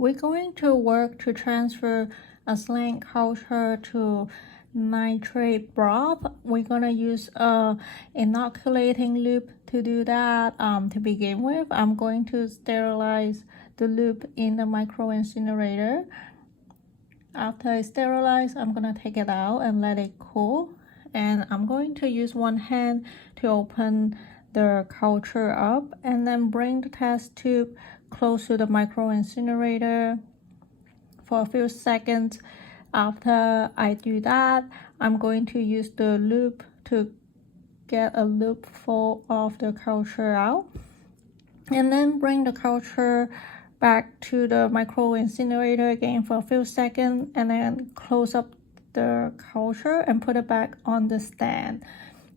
We're going to work to transfer a slant culture to nitrate broth. We're going to use a inoculating loop to do that. To begin with, I'm going to sterilize the loop in the micro incinerator. After I sterilize, I'm going to take it out and let it cool. And I'm going to use one hand to open the culture up and then bring the test tube close to the micro incinerator for a few seconds. After I do that, I'm going to use the loop to get a loop full of the culture out, and then bring the culture back to the micro incinerator again for a few seconds, and then close up the culture and put it back on the stand.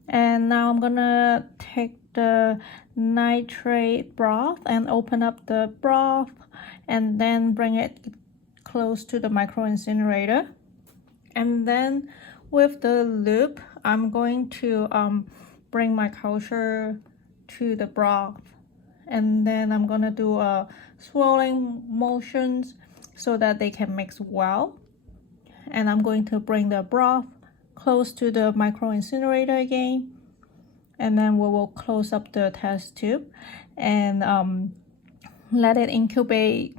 And now I'm gonna take the nitrate broth and open up the broth and then bring it close to the micro incinerator. And then with the loop, I'm going to bring my culture to the broth, and then I'm gonna do a swirling motions so that they can mix well. And I'm going to bring the broth close to the micro incinerator again, and then we will close up the test tube and let it incubate.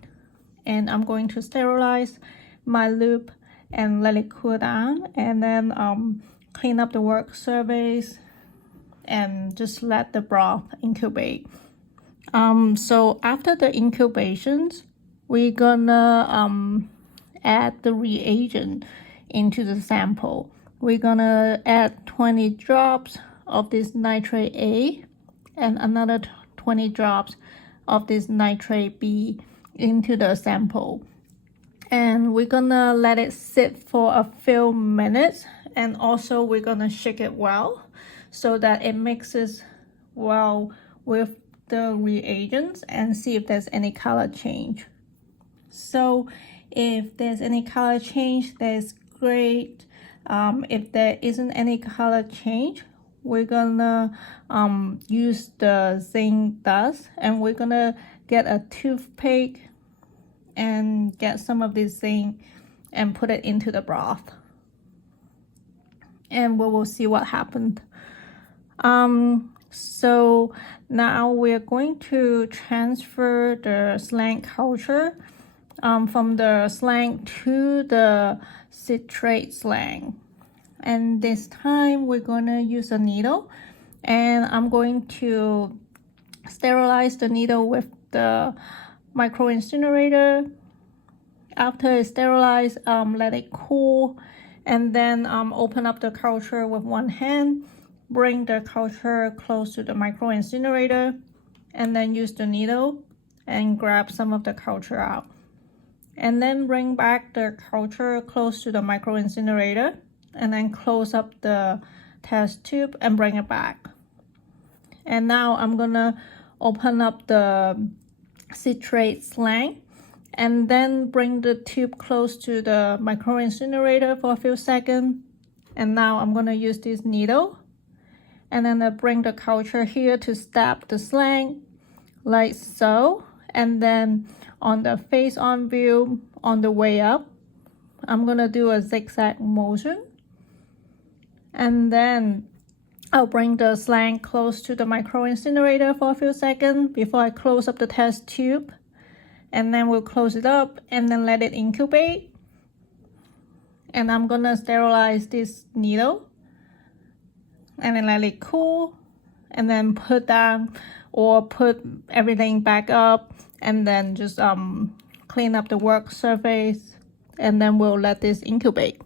And I'm going to sterilize my loop and let it cool down, and then clean up the work surface and just let the broth incubate. So after the incubations, we're gonna add the reagent into the sample. We're gonna add 20 drops of this nitrate A and another 20 drops of this nitrate B into the sample. And we're gonna let it sit for a few minutes, and also we're gonna shake it well so that it mixes well with the reagents and see if there's any color change. So if there's any color change, that's great. If there isn't any color change, we're gonna use the zinc dust, and we're gonna get a toothpick and get some of this zinc and put it into the broth, and we will see what happened. So now we're going to transfer the slant culture from the slant to the citrate slant. And this time we're gonna use a needle, and I'm going to sterilize the needle with the micro incinerator. After it's sterilized, let it cool, and then open up the culture with one hand, bring the culture close to the micro incinerator, and then use the needle and grab some of the culture out. And then bring back the culture close to the micro incinerator, and then close up the test tube and bring it back. And now I'm gonna open up the citrate slant and then bring the tube close to the micro incinerator for a few seconds. And now I'm gonna use this needle, and then I bring the culture here to stab the slant like so. And then on the face on view on the way up, I'm gonna do a zigzag motion, and then I'll bring the slant close to the micro incinerator for a few seconds before I close up the test tube. And then we'll close it up and then let it incubate. And I'm gonna sterilize this needle and then let it cool, and then put down or put everything back up, and then just clean up the work surface, and then we'll let this incubate.